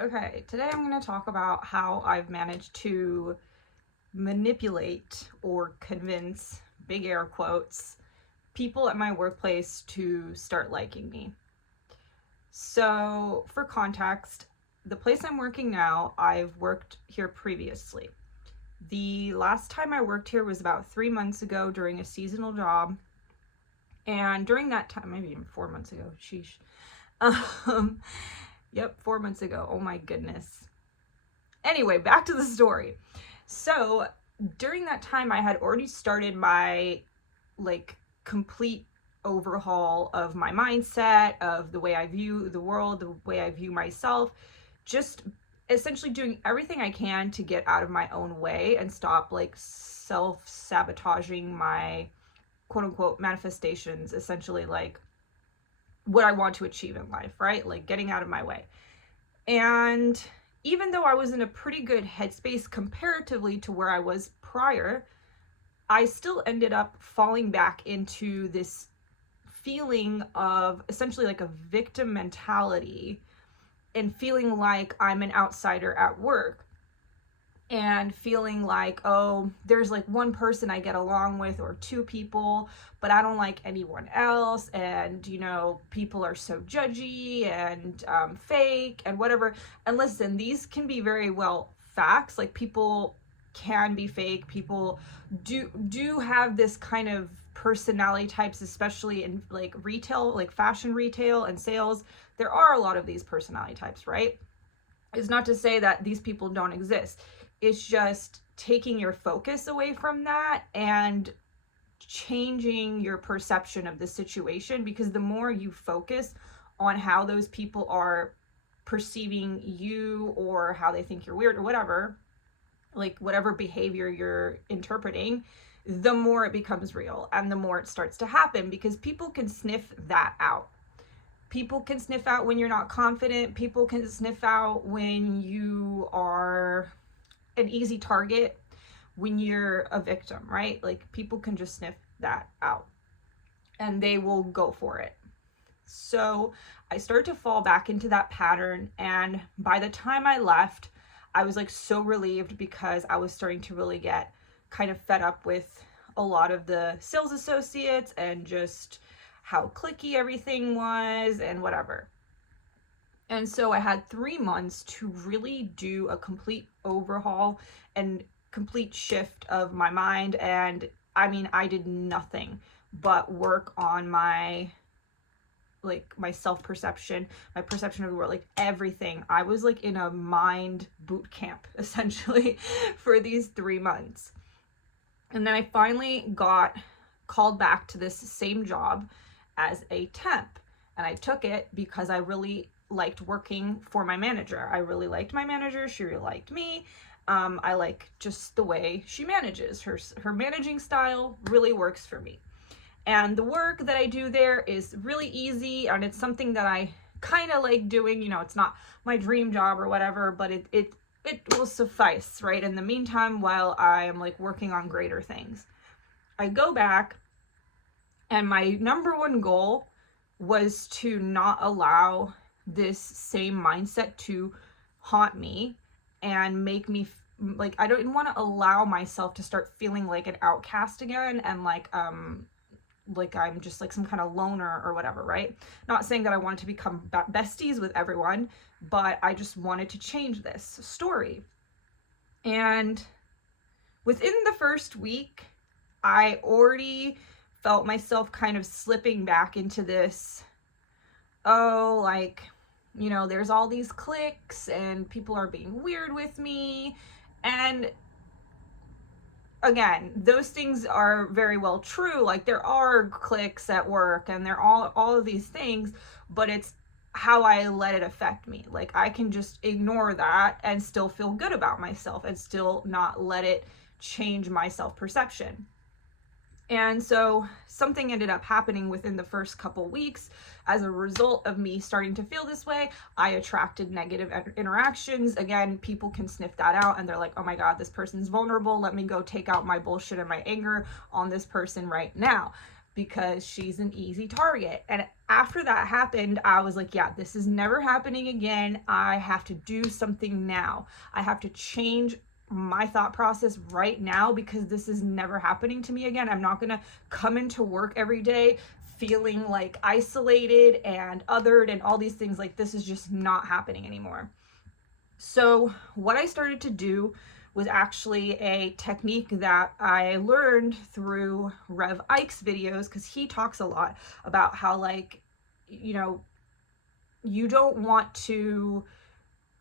Okay, today I'm going to talk about how I've managed to manipulate or convince, big air quotes, people at my workplace to start liking me. So, for context, the place I'm working now, I've worked here previously. The last time I worked here was about 3 months ago during a seasonal job. And during that time, maybe even 4 months ago, sheesh. Um, yep, 4 months ago. Oh my goodness. Anyway, back to the story. So during that time, I had already started my complete overhaul of my mindset, of the way I view the world, the way I view myself, just essentially doing everything I can to get out of my own way and stop self-sabotaging my quote unquote manifestations, essentially like what I want to achieve in life, right? Like getting out of my way. And even though I was in a pretty good headspace comparatively to where I was prior, I still ended up falling back into this feeling of essentially like a victim mentality and feeling like I'm an outsider at work and feeling like, oh, there's like one person I get along with or two people, but I don't like anyone else. And, people are so judgy and fake and whatever. And listen, these can be very well facts. Like people can be fake. People do have this kind of personality types, especially in like retail, like fashion retail and sales. There are a lot of these personality types, right? It's not to say that these people don't exist. It's just taking your focus away from that and changing your perception of the situation, because the more you focus on how those people are perceiving you or how they think you're weird or whatever, like whatever behavior you're interpreting, the more it becomes real and the more it starts to happen, because people can sniff that out. People can sniff out when you're not confident. People can sniff out when you are an easy target, when you're a victim, right? Like people can just sniff that out and they will go for it. So I started to fall back into that pattern. And by the time I left, I was like so relieved, because I was starting to really get kind of fed up with a lot of the sales associates and just how cliquey everything was and whatever. And so I had 3 months to really do a complete overhaul and complete shift of my mind. And I mean, I did nothing but work on my self-perception, my perception of the world, like everything. I was like in a mind boot camp essentially for these 3 months. And then I finally got called back to this same job as a temp. And I took it because I really liked working for my manager. I really liked my manager. She really liked me. I like just the way she manages. Her managing style really works for me. And the work that I do there is really easy, and it's something that I kind of like doing. It's not my dream job or whatever, but it will suffice, right? In the meantime, while I am like working on greater things. I go back, and my number one goal was to not allow this same mindset to haunt me and make me like, I don't want to allow myself to start feeling like an outcast again, and like I'm just like some kind of loner or whatever, right? Not saying that I wanted to become besties with everyone, but I just wanted to change this story. And within the first week, I already felt myself kind of slipping back into this, oh, like, there's all these cliques and people are being weird with me. And again, those things are very well true. Like there are cliques at work and they're all of these things, but it's how I let it affect me. Like I can just ignore that and still feel good about myself and still not let it change my self-perception. And so something ended up happening within the first couple weeks. As a result of me starting to feel this way, I attracted negative interactions. Again, people can sniff that out and they're like, oh my God, this person's vulnerable. Let me go take out my bullshit and my anger on this person right now. because she's an easy target. And after that happened, I was like, yeah, this is never happening again. I have to do something now. I have to change my thought process right now, because this is never happening to me again. I'm not going to come into work every day feeling like isolated and othered and all these things. Like, this is just not happening anymore. So what I started to do was actually a technique that I learned through Rev Ike's videos, because he talks a lot about how, like, you know, you don't want to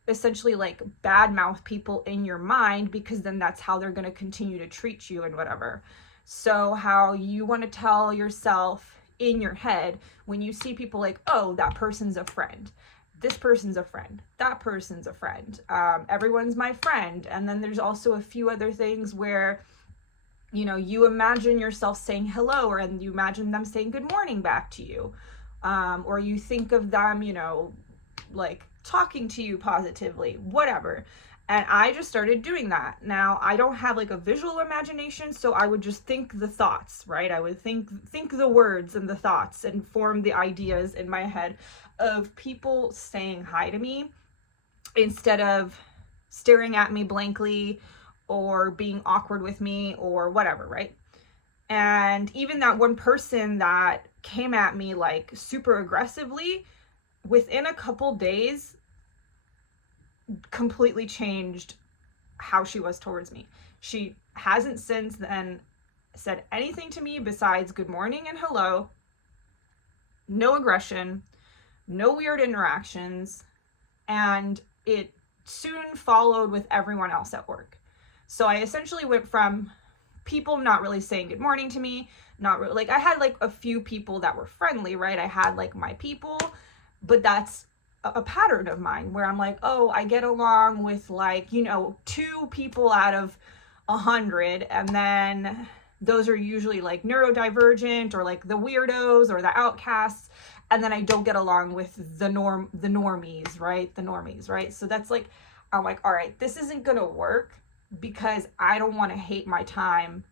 essentially like badmouth people in your mind, because then that's how they're going to continue to treat you and whatever. So how you want to tell yourself in your head when you see people, like, oh, that person's a friend, this person's a friend, that person's a friend, everyone's my friend. And then there's also a few other things where, you know, you imagine yourself saying hello, or and you imagine them saying good morning back to you, or you think of them, you know, like talking to you positively, whatever. And I just started doing that. Now, I don't have like a visual imagination, so I would just think the thoughts, right? I would think the words and the thoughts and form the ideas in my head of people saying hi to me, instead of staring at me blankly or being awkward with me or whatever, right? And even that one person that came at me like super aggressively, within a couple days, completely changed how she was towards me. She hasn't since then said anything to me besides good morning and hello, no aggression, no weird interactions, and it soon followed with everyone else at work. So I essentially went from people not really saying good morning to me, not really, like, I had like a few people that were friendly, right? I had like my people, but that's a pattern of mine where I'm like, oh, I get along with, like, you know, 2 people out of 100, and then those are usually like neurodivergent or like the weirdos or the outcasts, and then I don't get along with the normies, right? So that's like, I'm like, all right, this isn't gonna work, because I don't want to hate my time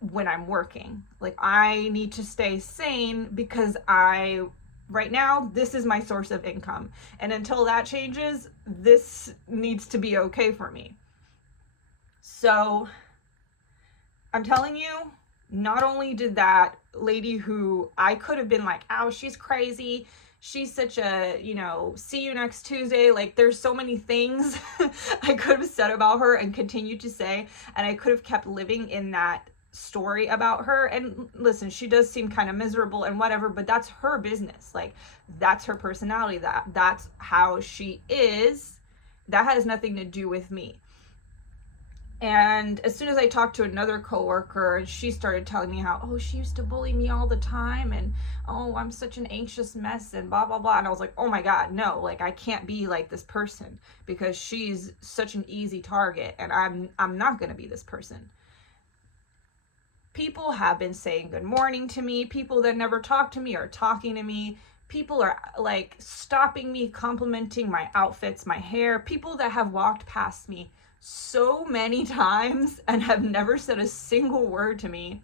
when I'm working. Like, I need to stay sane, because right now, this is my source of income. And until that changes, this needs to be okay for me. So I'm telling you, not only did that lady, who I could have been like, oh, she's crazy, she's such a, you know, see you next Tuesday, like, there's so many things I could have said about her and continued to say, and I could have kept living in that story about her. And listen, she does seem kind of miserable and whatever, but that's her business. Like, that's her personality, that's how she is. That has nothing to do with me. And as soon as I talked to another coworker, she started telling me how, oh, she used to bully me all the time, and oh, I'm such an anxious mess, and blah blah blah. And I was like, oh my god, no, like, I can't be like this person, because she's such an easy target, and I'm not gonna be this person. People have been saying good morning to me. People that never talk to me are talking to me. People are like stopping me, complimenting my outfits, my hair. People that have walked past me so many times and have never said a single word to me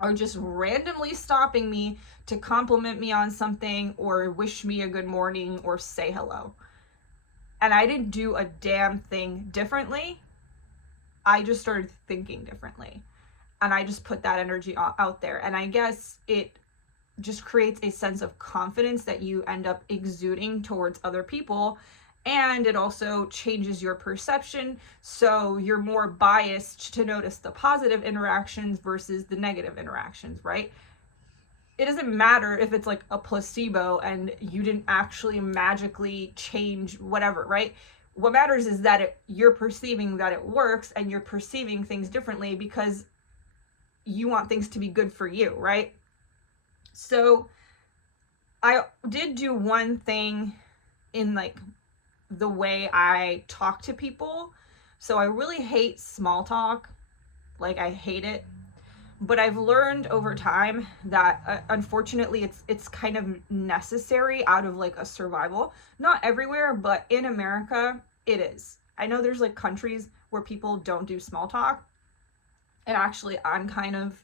are just randomly stopping me to compliment me on something or wish me a good morning or say hello. And I didn't do a damn thing differently. I just started thinking differently. And I just put that energy out there. And I guess it just creates a sense of confidence that you end up exuding towards other people. And it also changes your perception, so you're more biased to notice the positive interactions versus the negative interactions, right? It doesn't matter if it's like a placebo and you didn't actually magically change whatever, right? What matters is that you're perceiving that it works, and you're perceiving things differently because you want things to be good for you, right? So I did do one thing in like the way I talk to people. So I really hate small talk. Like, I hate it. But I've learned over time that unfortunately it's kind of necessary out of like a survival. Not everywhere, but in America it is. I know there's like countries where people don't do small talk. And actually, I'm kind of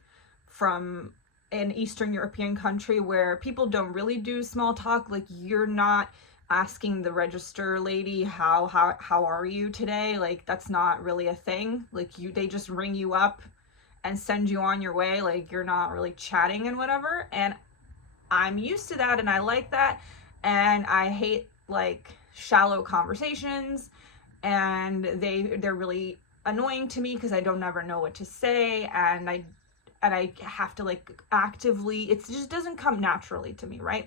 from an Eastern European country where people don't really do small talk. Like, you're not asking the register lady how are you today. Like, that's not really a thing. Like, they just ring you up and send you on your way. Like, you're not really chatting and whatever. And I'm used to that and I like that. And I hate like shallow conversations, and they're really annoying to me because I don't ever know what to say, and I have to like actively, it just doesn't come naturally to me, right?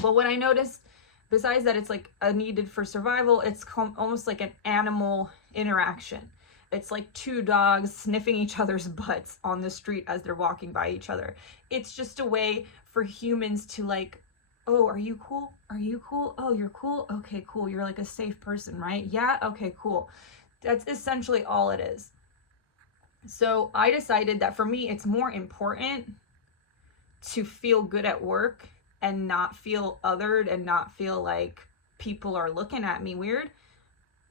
But what I noticed, besides that it's like a needed for survival, it's almost like an animal interaction. It's like two dogs sniffing each other's butts on the street as they're walking by each other. It's just a way for humans to like, oh, are you cool? Are you cool? Oh, you're cool? Okay, cool. You're like a safe person, right? Yeah? Okay, cool. That's essentially all it is. So I decided that for me, it's more important to feel good at work and not feel othered and not feel like people are looking at me weird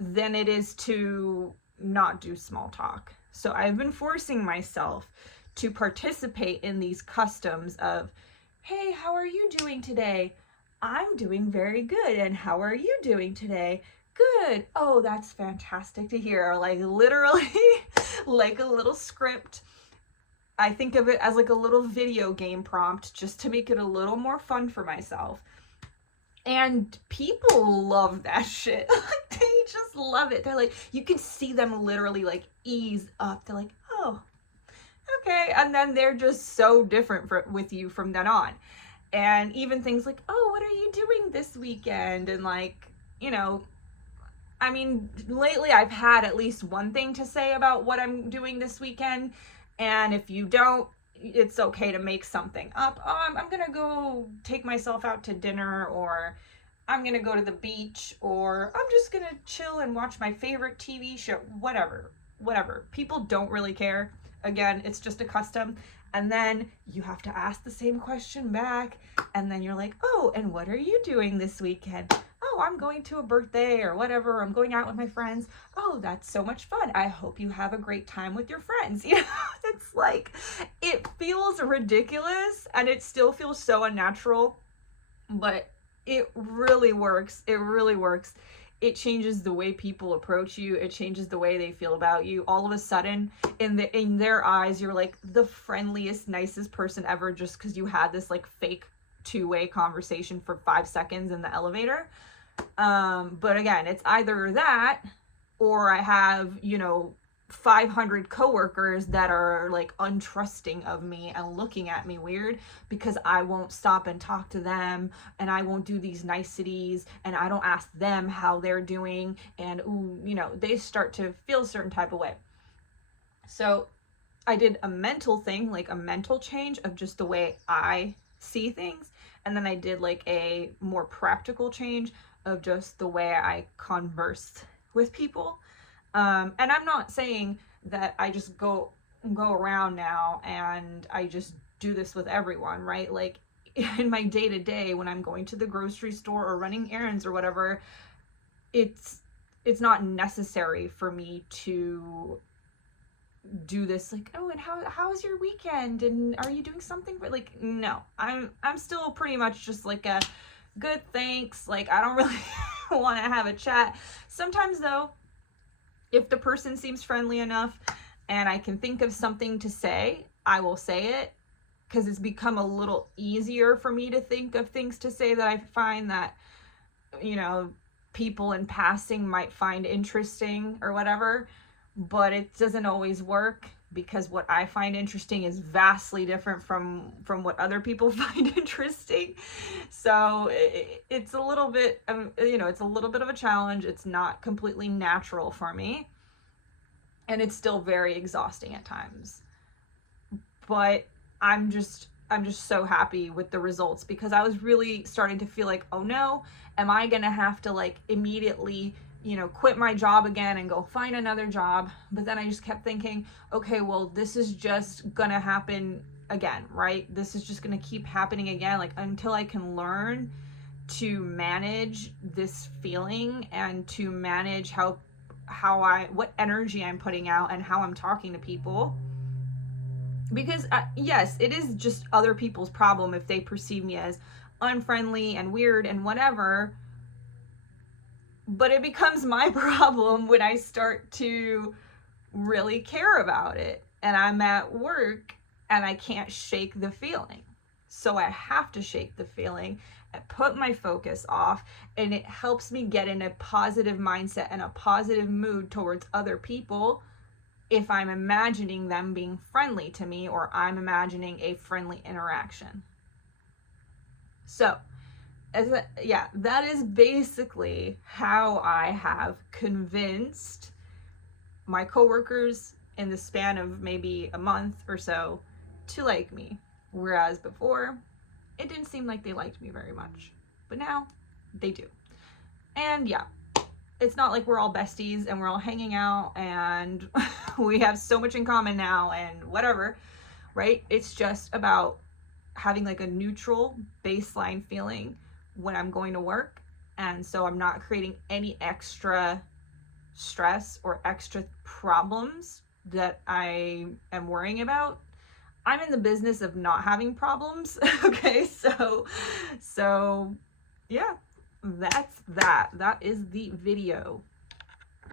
than it is to not do small talk. So I've been forcing myself to participate in these customs of, hey, how are you doing today? I'm doing very good. And how are you doing today? Good. Oh, that's fantastic to hear. Like, literally like a little script. I think of it as like a little video game prompt just to make it a little more fun for myself. And people love that shit. Like, they just love it. They're like, you can see them literally like ease up. They're like, oh, okay. And then they're just so different with you from then on. And even things like, oh, what are you doing this weekend? And like, you know, I mean, lately I've had at least one thing to say about what I'm doing this weekend. And if you don't, it's okay to make something up. I'm gonna go take myself out to dinner, or I'm gonna go to the beach, or I'm just gonna chill and watch my favorite TV show. Whatever. People don't really care. Again, it's just a custom. And then you have to ask the same question back, and then you're like, oh, and what are you doing this weekend? Oh, I'm going to a birthday or whatever. I'm going out with my friends. Oh, that's so much fun. I hope you have a great time with your friends. You know, it's like, it feels ridiculous and it still feels so unnatural, but it really works. It really works. It changes the way people approach you. It changes the way they feel about you. All of a sudden, in their eyes, you're like the friendliest, nicest person ever, just because you had this like fake two-way conversation for 5 seconds in the elevator. But again, it's either that, or I have, 500 coworkers that are like untrusting of me and looking at me weird because I won't stop and talk to them, and I won't do these niceties, and I don't ask them how they're doing, and they start to feel a certain type of way. So I did a mental thing, like a mental change of just the way I see things, and then I did like a more practical change of just the way I converse with people. And I'm not saying that I just go around now and I just do this with everyone, right? Like, in my day-to-day, when I'm going to the grocery store or running errands or whatever, it's not necessary for me to do this, like, oh, and how's your weekend, and are you doing something? But like, no, I'm still pretty much just like a good, thanks. Like, I don't really want to have a chat. Sometimes though, if the person seems friendly enough and I can think of something to say, I will say it, because it's become a little easier for me to think of things to say that I find that, people in passing might find interesting or whatever. But it doesn't always work, because what I find interesting is vastly different from what other people find interesting. So it's a little bit, it's a little bit of a challenge. It's not completely natural for me, and it's still very exhausting at times. But I'm just so happy with the results, because I was really starting to feel like, oh no, am I gonna have to like immediately quit my job again and go find another job? But then I just kept thinking, okay, well, this is just gonna happen again, right? This is just gonna keep happening again, like, until I can learn to manage this feeling and to manage what energy I'm putting out and how I'm talking to people. Because yes, it is just other people's problem if they perceive me as unfriendly and weird and whatever, but it becomes my problem when I start to really care about it and I'm at work and I can't shake the feeling. So I have to shake the feeling and put my focus off, and it helps me get in a positive mindset and a positive mood towards other people if I'm imagining them being friendly to me or I'm imagining a friendly interaction. So, that is basically how I have convinced my coworkers in the span of maybe a month or so to like me. Whereas before, it didn't seem like they liked me very much. But now, they do. And yeah, it's not like we're all besties and we're all hanging out and we have so much in common now and whatever, right? It's just about having like a neutral baseline feeling when I'm going to work. And so I'm not creating any extra stress or extra problems that I am worrying about. I'm in the business of not having problems. Okay, so yeah, that's that. That is the video.